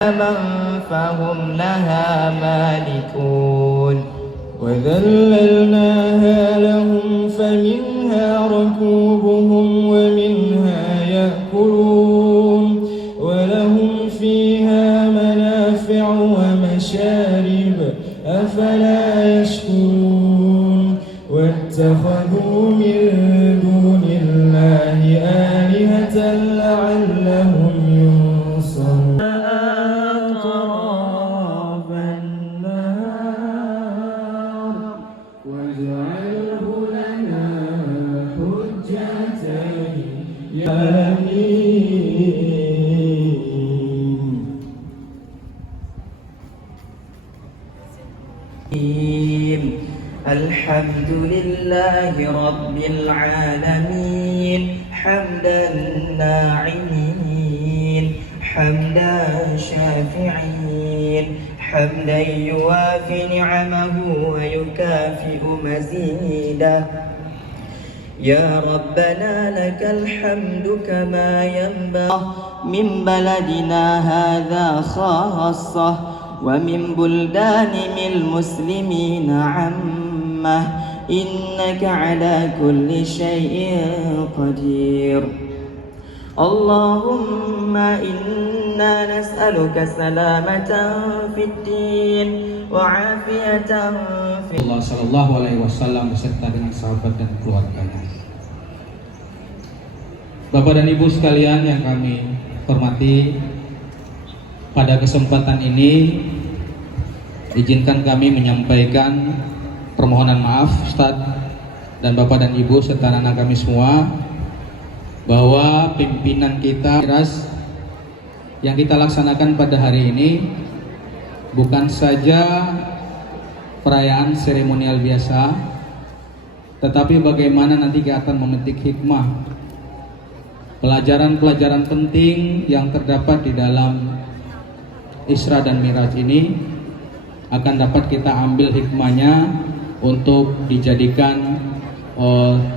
فهم لها مالكون وذللناها لهم فمنها ركوبهم ومنها يأكلون ولهم فيها منافع ومشارب أفلا يشكرون واتخذوا من دون الله آلهة لعلهم ينصرون واجعله لنا حجة يا أمين. الحمد لله رب العالمين حمدا ناعمين حمدا شافعين حمدا يوافي نعمه ويكافئ مزيده. يا ربنا لك الحمد كما ينبغي من بلدنا هذا خاصة ومن بلدان المسلمين عامة إنك على كل شيء قدير. اللهم إنا نسألك سلامة في الدين وعافية في Allah Shallallahu Alaihi Wasallam beserta dengan sahabat dan keluarganya. Bapak dan Ibu sekalian yang kami hormati, pada kesempatan ini izinkan kami menyampaikan permohonan maaf Ustadz dan Bapak dan Ibu serta anak kami semua, bahwa pimpinan kita yang kita laksanakan pada hari ini bukan saja perayaan seremonial biasa, tetapi bagaimana nanti kita akan memetik hikmah, pelajaran-pelajaran penting yang terdapat di dalam Isra dan Miraj ini akan dapat kita ambil hikmahnya untuk dijadikan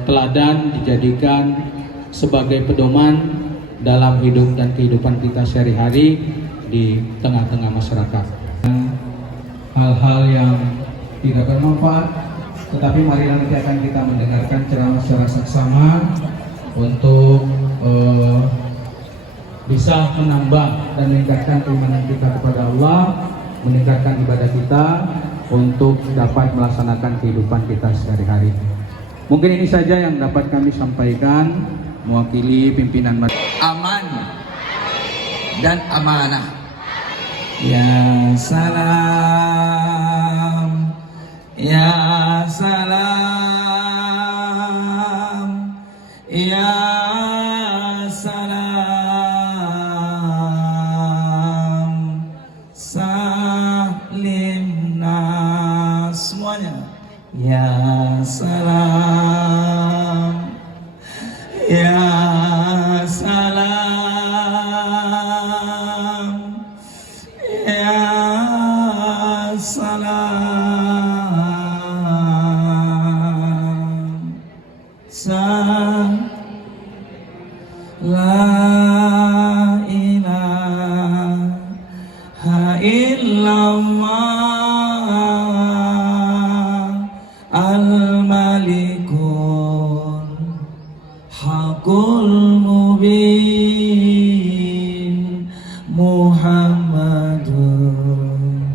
teladan, dijadikan sebagai pedoman dalam hidup dan kehidupan kita sehari-hari di tengah-tengah masyarakat. Hal-hal yang tidak bermanfaat, tetapi mari nanti akan kita mendengarkan ceramah secara seksama untuk bisa menambah dan meningkatkan keimanan kita kepada Allah, meningkatkan ibadah kita untuk dapat melaksanakan kehidupan kita sehari-hari. Mungkin ini saja yang dapat kami sampaikan mewakili pimpinan aman dan amanah. Ya salam, ya salam, ya salam, salimna semuanya. Ya salam, ya salam, ya salam, la ilaha illallah al-malikul hakul mubin Muhammadun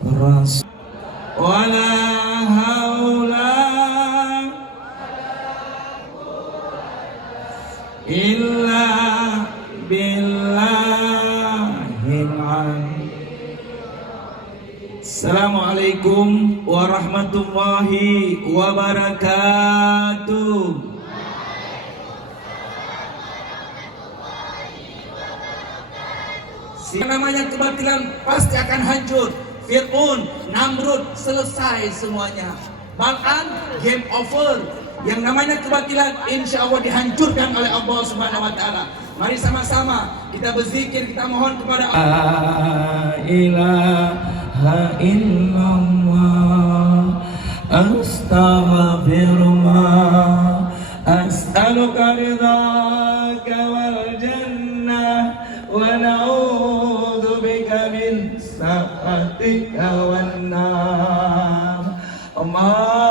Rasul wala haula illa billahil azim. Assalamualaikum warahmatullahi wabarakatuh. Yang namanya kebatilan pasti akan hancur. Fir'aun, Namrud, selesai semuanya. Bal'an, game over. Yang namanya kebatilan insya Allah dihancurkan oleh Allah Subhanahu Wa Taala. Mari sama-sama kita berzikir, kita mohon kepada Allah. La ilaha illallah, astaghfirullah, as'aluka ridhaka wal jannah wa na'udzu sakhatika wan nar. Allahumma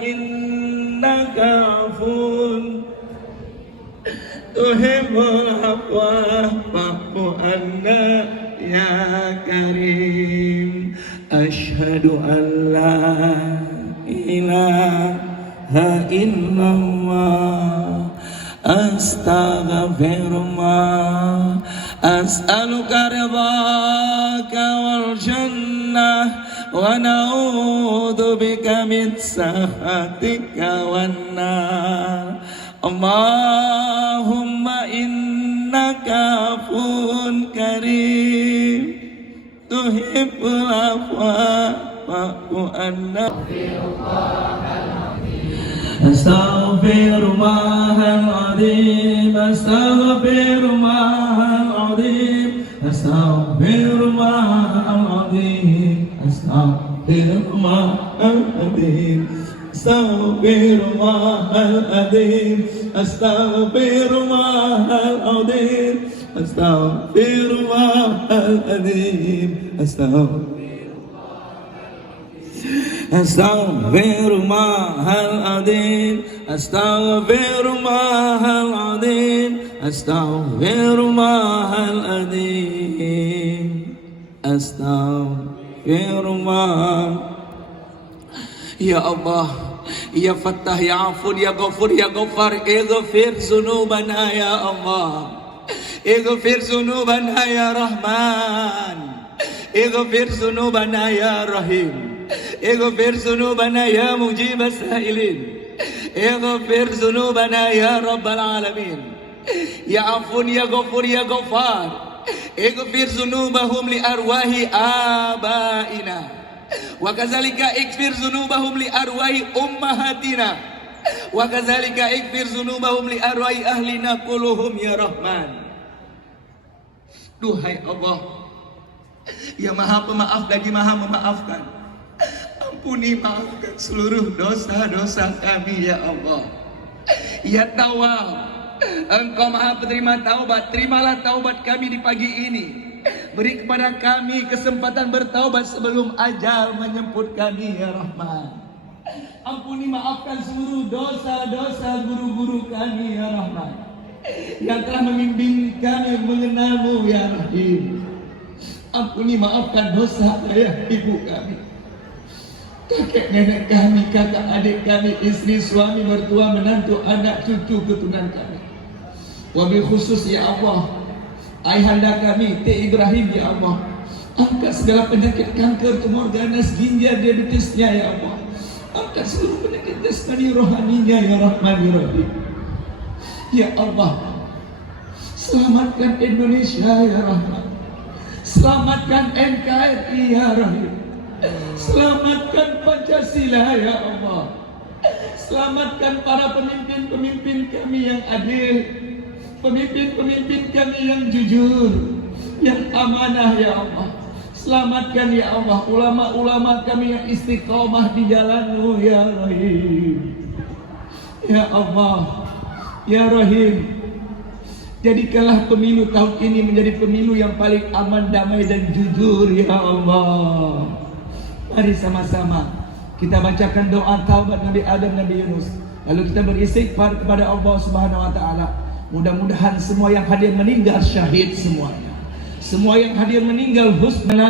innaka afun tuhibbul afwa fa'fu anna ya karim. Asyhadu an la ilaha illallah astaghfirullah as'aluka ridhaka wal jannah wa na'udzu bika min sakhatika wan nar. Allahumma innaka afun karim tuhibbul afwa fa'fu anna. Astaghfirullahal azim, astaghfirullahal azim, astaghfirullahal azim, astaghfirullahal azim, astaghfirullahal azim, astaghfirullahal azim, astaghfirullahal azim, astaghfirullahal azim, astaghfirullahal azim, astaghfirullahal azim, astaghfirullah. Ya Allah, Ya Fattah, Ya Afun, Ya Ghafur, Ya Ghaffar, ighfir zunubana ya Allah, ighfir zunubana ya Rahman, ighfir zunubana ya Rahim, ighfir zunubana ya Mujib as-Sa'ilin, ighfir zunubana ya Rabbal Alamin. Ya Afun, Ya Ghafur, Ya Ghaffar, ighfir zunubahum li arwahi abaina, wa kadzalika ighfir dzunubahum li arwahi ummahatina, wa kadzalika ighfir dzunubahum li arwahi ahlina kulluhum ya Rahman. Duhai Allah, Ya Maha Pemaaf lagi Maha Memaafkan, ampuni maafkan seluruh dosa-dosa kami ya Allah. Ya Tawwab, Engkau Maha Penerima taubat, terimalah taubat kami di pagi ini. Beri kepada kami kesempatan bertaubat sebelum ajal menjemput kami ya Rahman. Ampuni maafkan seluruh dosa-dosa guru-guru kami ya Rahman, yang telah membimbing kami mengenalmu ya Rahim. Ampuni maafkan dosa ayah ibu kami, kakek nenek kami, kakak adik kami, istri, suami, mertua, menantu, anak, cucu, keturunan kami. Wabil khusus ya Allah, ayahanda kami T. Ibrahim ya Allah, angkat segala penyakit kanker, tumor ganas, ginjal, diabetesnya ya Allah. Angkat seluruh penyakit jasmani rohaninya ya Rahman ya Rahim. Ya Allah, selamatkan Indonesia ya Rahman, selamatkan NKRI ya Rahim, selamatkan Pancasila ya Allah, selamatkan para pemimpin-pemimpin kami yang adil, pemimpin-pemimpin kami yang jujur, yang amanah ya Allah. Selamatkan ya Allah ulama-ulama kami yang istiqomah di jalan-Mu ya Rahim. Ya Allah, ya Rahim, jadikanlah pemilu tahun ini menjadi pemilu yang paling aman, damai dan jujur ya Allah. Mari sama-sama kita bacakan doa taubat Nabi Adam, Nabi Yunus, lalu kita beristighfar kepada Allah Subhanahu wa taala. Mudah-mudahan semua yang hadir meninggal syahid semuanya. Semua yang hadir meninggal husna.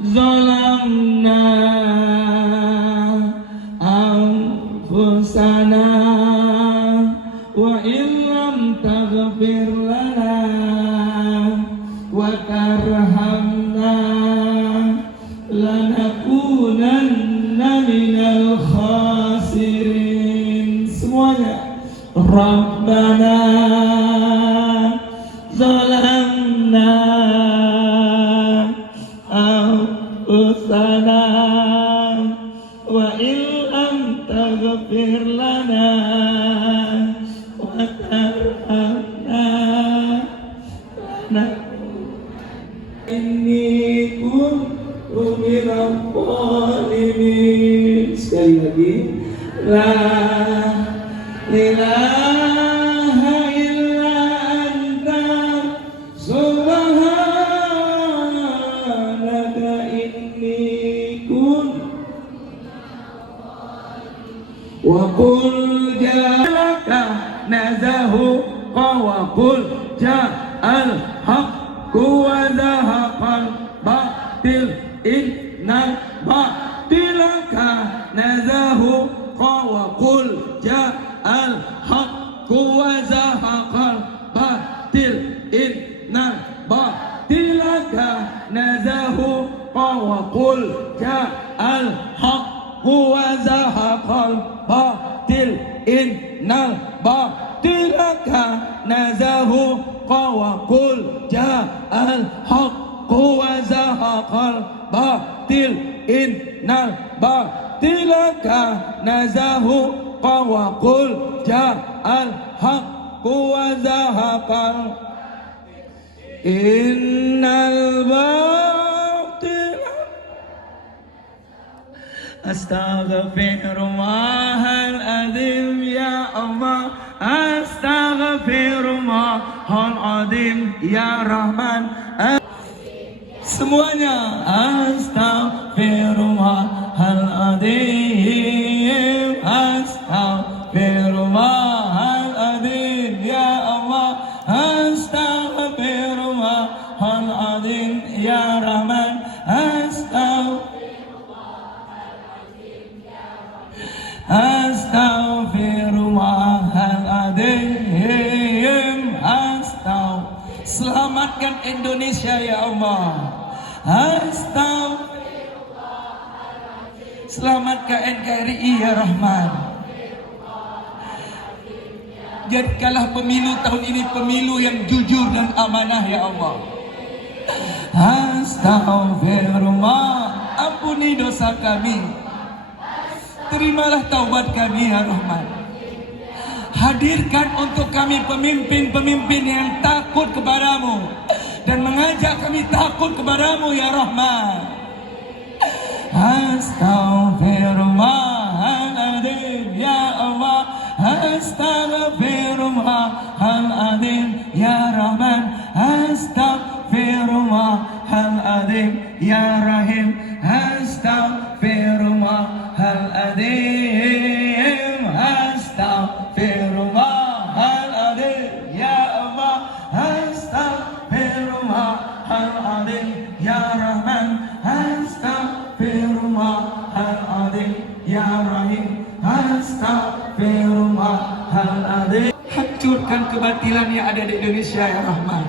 Zalamna anfusana wa illam taghfir lana wa tarhamna lanakunanna minal khasirin. Semuanya. Rabbana zalamna anfusana wa illam taghfir lana wa tarhamna inni kuntu minadh dhalimin. Sekali lagi, la ilaha وقل جاء الحق وزهق الباطل إن الباطل كان زهوقا وقل جاء الحق وزهق الباطل إن الباطل كان زهوقا وقل جاء الحق وزهق الباطل إن الباطل كان زهوقا وقل جاء الحق وزهق الباطل إن الباطل كان زهوقا وقل جاء الحق وزهق إن الباطل أستغفر الله العظيم يا الله أستغفر الله العظيم يا رحمن semuanya astaghfirullahaladzim astaghfirullahaladzim ya Allah astaghfirullahaladzim ya Rahman astaghfirullahaladzim selamatkan Indonesia ya Allah selamatkan NKRI ya Rahman jadikanlah pemilu tahun ini pemilu yang jujur dan amanah ya Allah Astaghfirullah ampuni dosa kami terimalah taubat kami ya Rahman hadirkan untuk kami pemimpin-pemimpin yang takut kepadamu dan mengajak kami takut kepadamu ya Rahman Astaghfirullahaladzim ya Allah Astaghfirullahaladzim ya Rahman Astaghfirullahaladzim ya Rahim Astaghfirullahaladzim Astaghfirullahaladzim ya Allah Astaghfirullahaladzim ya Rahman Astaghfirullahaladzim ya Rahim Astaghfirullahaladzim hancurkan kebatilan yang ada di Indonesia ya Rahman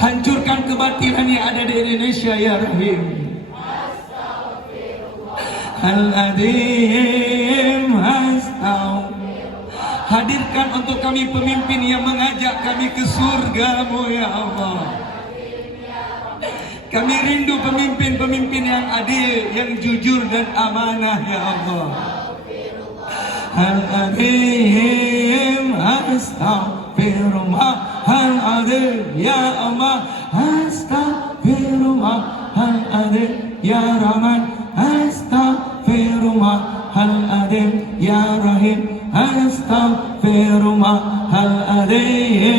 hancurkan kebatilan yang ada di Indonesia ya Rahim Al-Adim hadirkan untuk kami pemimpin yang mengajak kami ke surga-Mu ya Allah kami rindu pemimpin-pemimpin yang adil, yang jujur dan amanah ya Allah Al-Adim Astaghfirullahaladzim ya Allah Astaghfirullahaladzim ya Rahman Astaghfirullahaladzim ya Rahim Astaghfirullahaladzim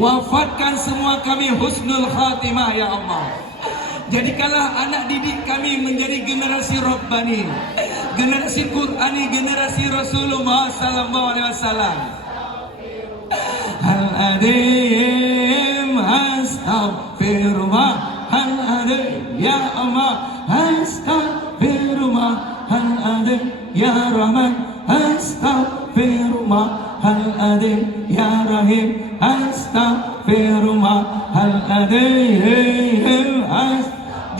wafatkan semua kami husnul khatimah ya Allah jadikanlah anak didik kami menjadi generasi Rabbani generasi Qur'ani generasi Rasulullah sallallahu alaihi wasallam Al-Adim Astaghfirullahaladzim ya Allah Astaghfirullahaladzim ya Rahman Astaghfirullahaladzim ya Rahim Astaghfirullahaladzim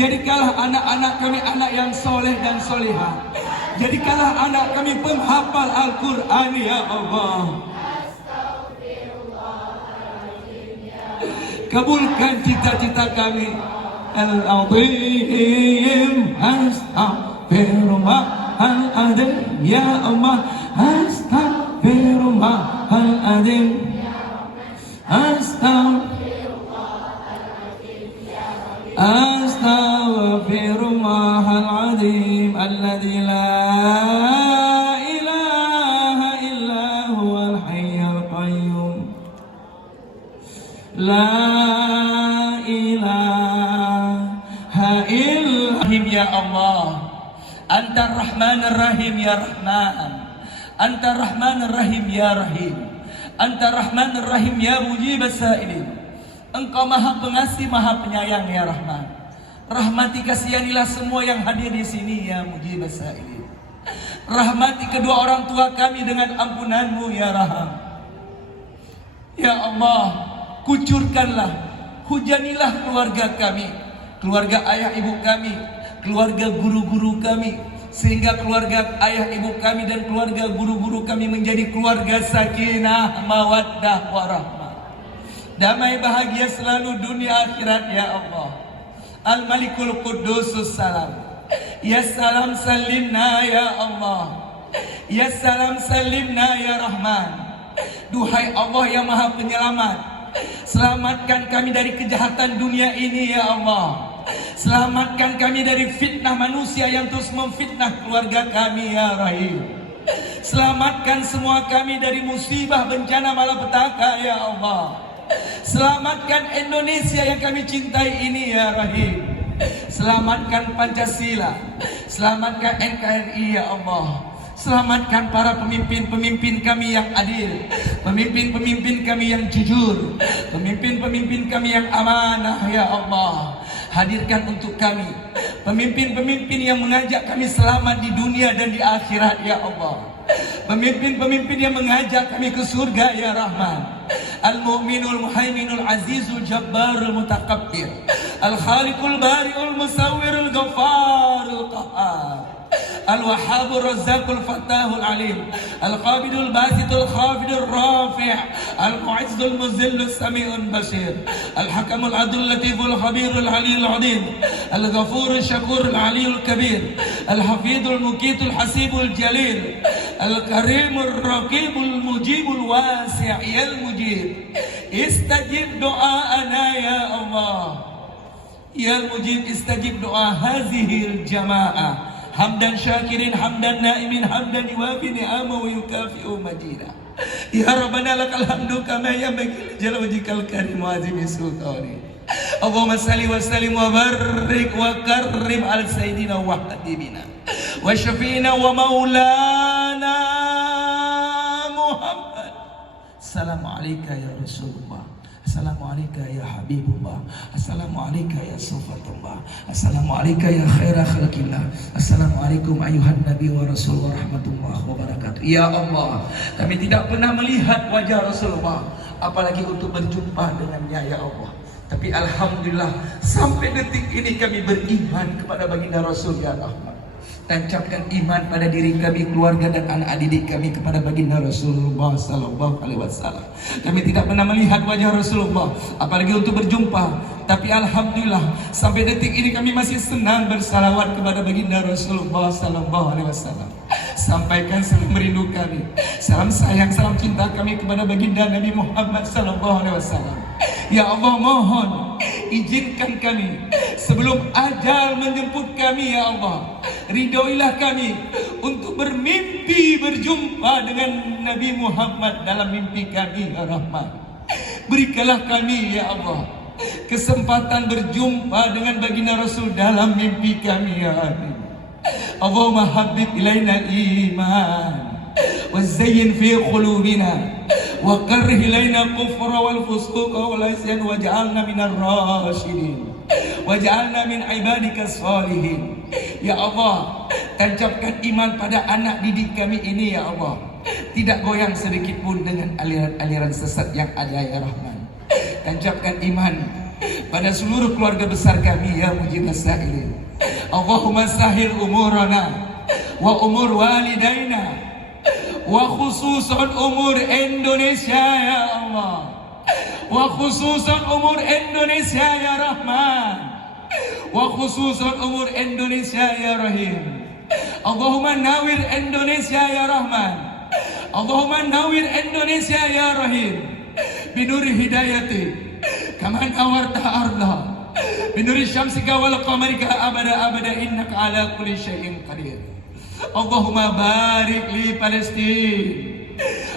jadikanlah anak-anak kami anak yang soleh dan solehah jadikanlah anak kami penghafal Al-Quran ya Allah kabulkan cita-cita kami Al-Azim Astaghfirullahaladzim ya Allah Astaghfirullahaladzim Astaghfirullahaladzim alladzi la ilaha illa huwal hayyul qayyum la ilaha illa ya Allah Antar Rahmanir Rahim ya Rahman Anta Rahmanur Rahim ya Rahim. Anta Rahmanur Rahim ya Mujibas Sa'ilin. Engkau Maha Pengasih, Maha Penyayang ya Rahman. Rahmati kasihanilah semua yang hadir di sini ya Mujibas Sa'ilin. Rahmati kedua orang tua kami dengan ampunanmu ya Rahim. Ya Allah, kucurkanlah, hujanilah keluarga kami, keluarga ayah ibu kami, keluarga guru-guru kami, sehingga keluarga ayah ibu kami dan keluarga guru-guru kami menjadi keluarga sakinah, mawaddah, warahmah. Damai bahagia selalu dunia akhirat ya Allah. Al-Malikul Qudusus Salam. Ya salam salimna ya Allah. Ya salam salimna ya Rahman. Duhai Allah yang Maha Penyelamat, selamatkan kami dari kejahatan dunia ini ya Allah. Selamatkan kami dari fitnah manusia yang terus memfitnah keluarga kami ya Rahim. Selamatkan semua kami dari musibah bencana malapetaka ya Allah. Selamatkan Indonesia yang kami cintai ini ya Rahim. Selamatkan Pancasila. Selamatkan NKRI ya Allah. Selamatkan para pemimpin-pemimpin kami yang adil, pemimpin-pemimpin kami yang jujur, pemimpin-pemimpin kami yang amanah ya Allah. Hadirkan untuk kami pemimpin-pemimpin yang mengajak kami selamat di dunia dan di akhirat ya Allah. Pemimpin-pemimpin yang mengajak kami ke surga ya Rahman. Al-Mu'minul Muhaiminul Azizul Jabbarul Mutakabbir, Al-Khaliqul Bari'ul Musawwirul Ghafarul Qahhar, Al-Wahhabur Razzaqul Fattahul Alim, Al-Qabidul Basitul Khafidul Rafi', Al-Mu'izzul Muzillul Sami'un Basir, Al-Hakamul Adul Latiful Khabirul Aliyul Azim, Al-Ghafurul Syakurul Aliyul Kabir, Al-Hafidul Muqitul Hasibul Jalil, Al-Karimul Raqibul Mujibul Wasi'il Mujib. Istajib doa'ana ya Allah. Ya Mujib, istajib doa hazihil jama'ah. Hamdan syakirin, hamdan naimin, hamdan yuwafi ni'ama wa yukafi'u majida. Ya Rabbana lakal hamdu kama yanbaghi li jalali wajhikal karim wa azimi sultani. Allahumma salli wa sallim wa barik wa karrim al sayyidina wa habibina wa syafi'ina wa maulana Muhammad. Assalamualaikum ya Rasulullah. Assalamualaikum ya Habibullah. Assalamualaikum ya Sufatullah. Assalamualaikum ya khaira khalqillah. Assalamualaikum ayuhan Nabi wa Rasul wa rahmatullah wa barakatuh. Ya Allah, kami tidak pernah melihat wajah Rasulullah, apalagi untuk berjumpa dengannya ya Allah. Tapi alhamdulillah sampai detik ini kami beriman kepada baginda Rasul ya Rahman. Tancapkan iman pada diri kami, keluarga dan anak didik kami kepada baginda Rasulullah sallallahu alaihi wasallam. Kami tidak pernah melihat wajah Rasulullah, apalagi untuk berjumpa. Tapi alhamdulillah sampai detik ini kami masih senang bersalawat kepada baginda Rasulullah sallallahu alaihi wasallam. Sampaikan salam merindu kami, salam sayang, salam cinta kami kepada baginda Nabi Muhammad sallallahu alaihi wasallam. Ya Allah, mohon izinkan kami sebelum ajal menjemput kami ya Allah, ridhoilah kami untuk bermimpi berjumpa dengan Nabi Muhammad dalam mimpi kami ya Rahman. Berikanlah kami ya Allah kesempatan berjumpa dengan baginda Rasul dalam mimpi kami ya Allah. Allahumma habib ilaina iman wa zayyin fi qulubina wa karrih ilaina kufra wal fusuqa wal isyan waj'alna minar rasyidin waj'alna min ibadika sholihin. Ya Allah, tancapkan iman pada anak didik kami ini ya Allah, tidak goyang sedikit pun dengan aliran-aliran sesat yang ada ya Rahman. Tancapkan iman pada seluruh keluarga besar kami ya Mujibas Sa'ilin. Allahumma sahil umurana wa umur walidaina wa khususan umur Indonesia ya Allah, wa khususan umur Indonesia ya Rahman, wa khususan umur Indonesia ya Rahim. Allahumma nawir Indonesia ya Rahman, Allahumma nawir Indonesia ya Rahim binuri hidayati kama nawarta arda binuri syamsika wal qamarika abada abada innaka ala kulli syai'in qadir. Allahumma barik li Palestin,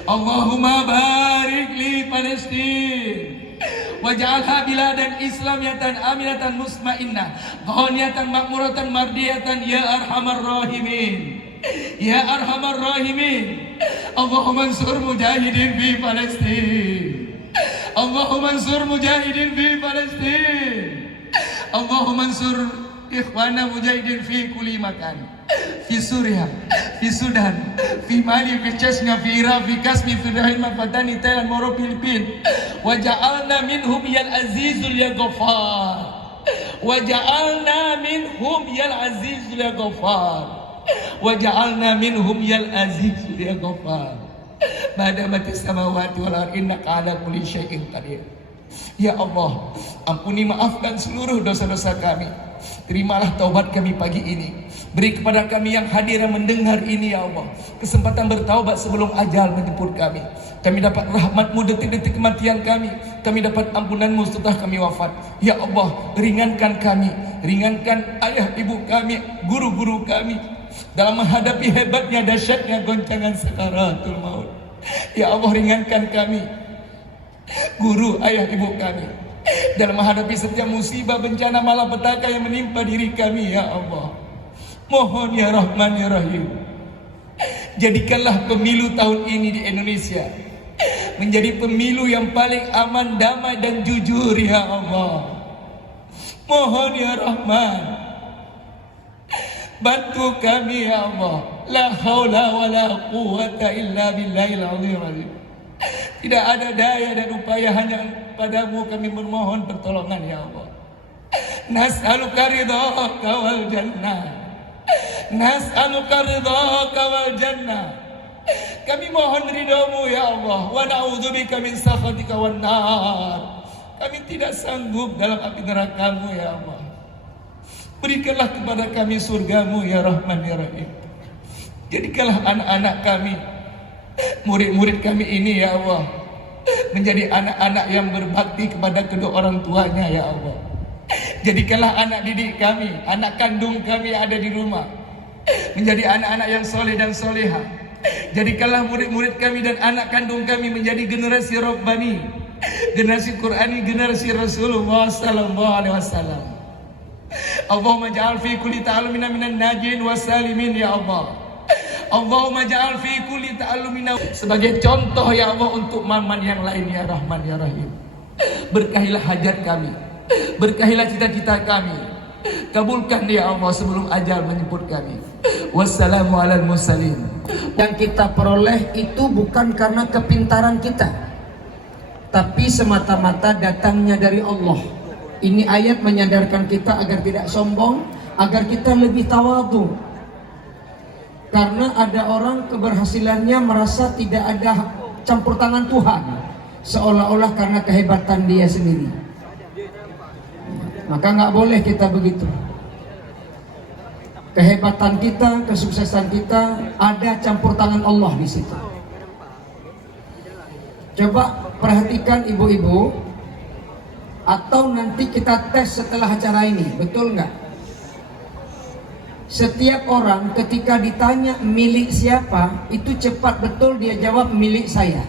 Allahumma barik li Palestin, waj'alha biladan islamiyatan aminatan mutmainnah ghaniyatan makmuratan mardiyatan ya arhamar rahimin, ya arhamar rahimin. Allahumma ansur mujahidin fi Palestin. Allahumma ansur mujahidin fi Palestin. Allahumma ansur ikhwana mujahidin fi kulli makan. Fi Suriah, fi Sudan, fi Mali, fi Chechnya, fi Iraq, fi Kashmir, fi Rahimah, Fatani, Thailand, Moro, Filipin. Waja'alna minhum yal azizul ya ghafar. Waja'alna minhum yal azizul ya ghafar. Waja'alna minhum yal azizul ya ghafar. Ba'da mati samawati wal ardi innaka ala kulli syai'in qadir. Ya Allah, ampuni maafkan seluruh dosa-dosa kami. Terimalah taubat kami pagi ini. Beri kepada kami yang hadir dan mendengar ini ya Allah kesempatan bertaubat sebelum ajal menjemput kami. Kami dapat rahmat-Mu detik-detik kematian kami. Kami dapat ampunan-Mu setelah kami wafat. Ya Allah, ringankan kami, ringankan ayah ibu kami, guru-guru kami dalam menghadapi hebatnya dahsyatnya goncangan sakaratul maut. Ya Allah, ringankan kami, guru ayah ibu kami dalam menghadapi setiap musibah bencana malapetaka yang menimpa diri kami ya Allah. Mohon ya Rahman ya Rahim, jadikanlah pemilu tahun ini di Indonesia menjadi pemilu yang paling aman, damai dan jujur ya Allah. Mohon ya Rahman, bantu kami ya Allah. La haula wa la quwwata illa billahil azim. Tidak ada daya dan upaya, hanya padamu kami memohon pertolongan ya Allah. Nas'aluka ridhaka wal jannah. Nas'aluka ridhaka wal jannah. Kami mohon ridhamu ya Allah. Wa na'udzubika min sakhatika wan nar. Kami tidak sanggup dalam api neraka-Mu ya Allah. Berikanlah kepada kami surga-Mu ya Rahman ya Rahim. Jadikanlah anak-anak kami, murid-murid kami ini ya Allah, menjadi anak-anak yang berbakti kepada kedua orang tuanya ya Allah. Jadikanlah anak didik kami, anak kandung kami yang ada di rumah menjadi anak-anak yang soleh dan soleha. Jadikanlah murid-murid kami dan anak kandung kami menjadi generasi Rabbani, generasi Qur'ani, generasi Rasulullah sallallahu alaihi wasallam. Allahumma ja'al fi kulli ta'allumina minan najin wasalimin ya Allah. Allahumma ja'al fi kulli ta'allumina sebagai contoh ya Allah untuk man-man yang lain ya Rahman ya Rahim. Berkahilah hajat kami, berkahilah cita-cita kami. Kabulkan ya Allah sebelum ajal menjemput kami. Wassalamu alal mursalin. Yang kita peroleh itu bukan karena kepintaran kita, tapi semata-mata datangnya dari Allah. Ini ayat menyadarkan kita agar tidak sombong, agar kita lebih tawadhu. Karena ada orang keberhasilannya merasa tidak ada campur tangan Tuhan, seolah-olah karena kehebatan dia sendiri. Maka nggak boleh kita begitu. Kehebatan kita, kesuksesan kita ada campur tangan Allah di situ. Coba perhatikan ibu-ibu, atau nanti kita tes setelah acara ini, betul nggak? Setiap orang ketika ditanya milik siapa, itu cepat betul dia jawab milik saya.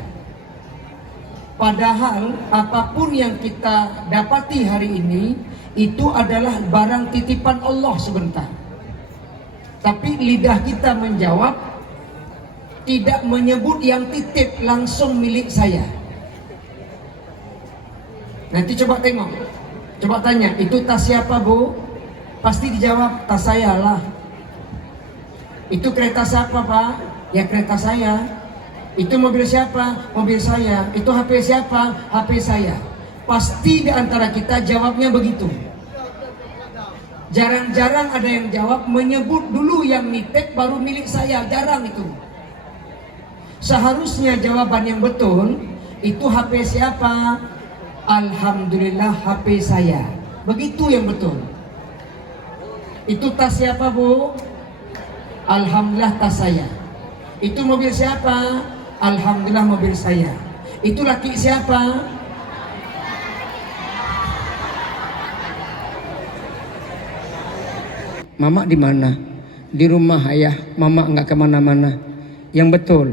Padahal apapun yang kita dapati hari ini itu adalah barang titipan Allah sebentar. Tapi lidah kita menjawab, tidak menyebut yang titip, langsung milik saya. Nanti coba tengok, coba tanya, itu tas siapa Bu? Pasti dijawab, tas saya lah. Itu kereta siapa Pak? Ya kereta saya. Itu mobil siapa? Mobil saya. Itu HP siapa? HP saya. Pasti di antara kita jawabnya begitu. Jarang-jarang ada yang jawab menyebut dulu yang nitip baru milik saya, jarang itu. Seharusnya jawaban yang betul itu HP siapa? Alhamdulillah HP saya. Begitu yang betul. Itu tas siapa Bu? Alhamdulillah tas saya. Itu mobil siapa? Alhamdulillah mobil saya. Itu laki siapa? Mama di mana? Di rumah ayah. Mama nggak kemana-mana. Yang betul.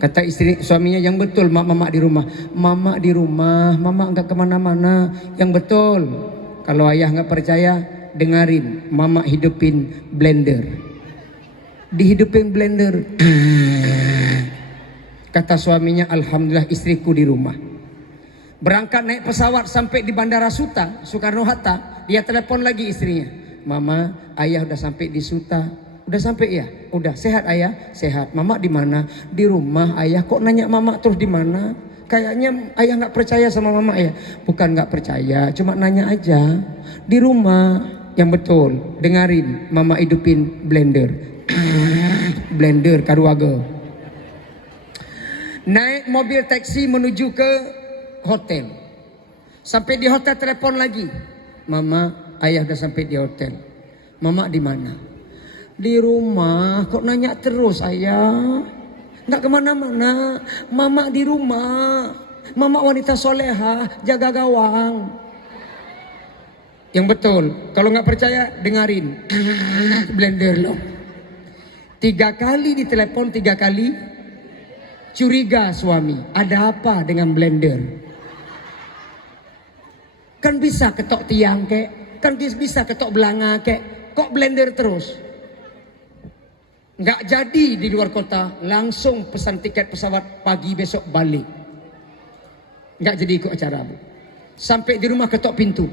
Kata istri suaminya yang betul. Mama di rumah. Mama di rumah. Mama nggak kemana-mana. Yang betul. Kalau ayah nggak percaya, dengarin. Mama hidupin blender. Dihidupin blender. Kata suaminya, alhamdulillah istriku di rumah. Berangkat naik pesawat sampai di Bandara Suta, Soekarno-Hatta, dia telepon lagi istrinya. Mama, ayah udah sampai di Suta. Udah sampai ya? Udah. Sehat ayah? Sehat. Mama di mana? Di rumah ayah. Kok nanya mama terus di mana? Kayaknya ayah nggak percaya sama mama ayah. Bukan nggak percaya, cuma nanya aja. Di rumah. Yang betul. Dengarin, mama hidupin blender. Blender karuaga. Naik mobil taksi menuju ke hotel. Sampai di hotel telepon lagi. Mama, ayah udah sampai di hotel. Mama di mana? Di rumah. Kok nanya terus ayah? Nggak kemana-mana. Mama di rumah. Mama wanita soleha, jaga gawang. Yang betul. Kalau nggak percaya, dengarin. Blender loh. 3 kali ditelepon, 3 kali. Curiga suami. Ada apa dengan blender? Kan bisa ketok tiang kek, kan bisa ketok belanga kek, kok blender terus? Nggak jadi di luar kota, langsung pesan tiket pesawat pagi besok balik. Nggak jadi ikut acara, Bu. Sampai di rumah ketok pintu.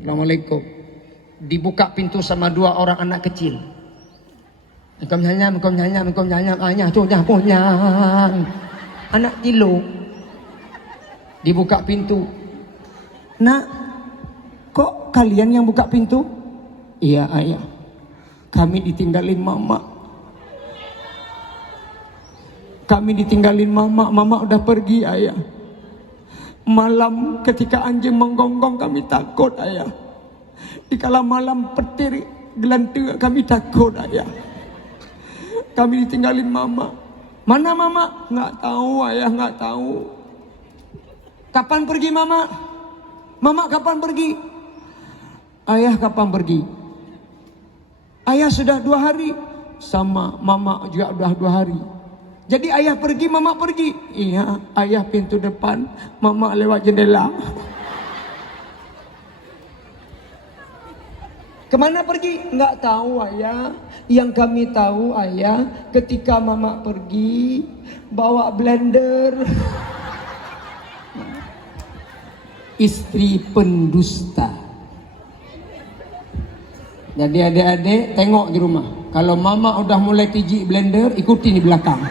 Assalamualaikum. Dibuka pintu sama 2 orang anak kecil. Engkau nyanyam, ayah tuh punya anak kilo. Dibuka pintu. Nak, kok kalian yang buka pintu? Iya ayah, kami ditinggalin mama. Mama udah pergi ayah. Malam ketika anjing menggonggong kami takut ayah. Dikala malam petir gelantung kami takut ayah. Kami ditinggalin mama. Mana mama? Nggak tahu ayah, nggak tahu. Kapan pergi mama? Mama kapan pergi? Ayah kapan pergi? Ayah sudah 2 hari. Sama mama juga udah 2 hari. Jadi ayah pergi, mama pergi. Iya, ayah pintu depan, mama lewat jendela. Kemana pergi? Nggak tahu ayah. Yang kami tahu ayah, ketika mama pergi bawa blender. Istri pendusta. Jadi adik-adik tengok di rumah. Kalau mama udah mulai tijik blender, ikuti di belakang.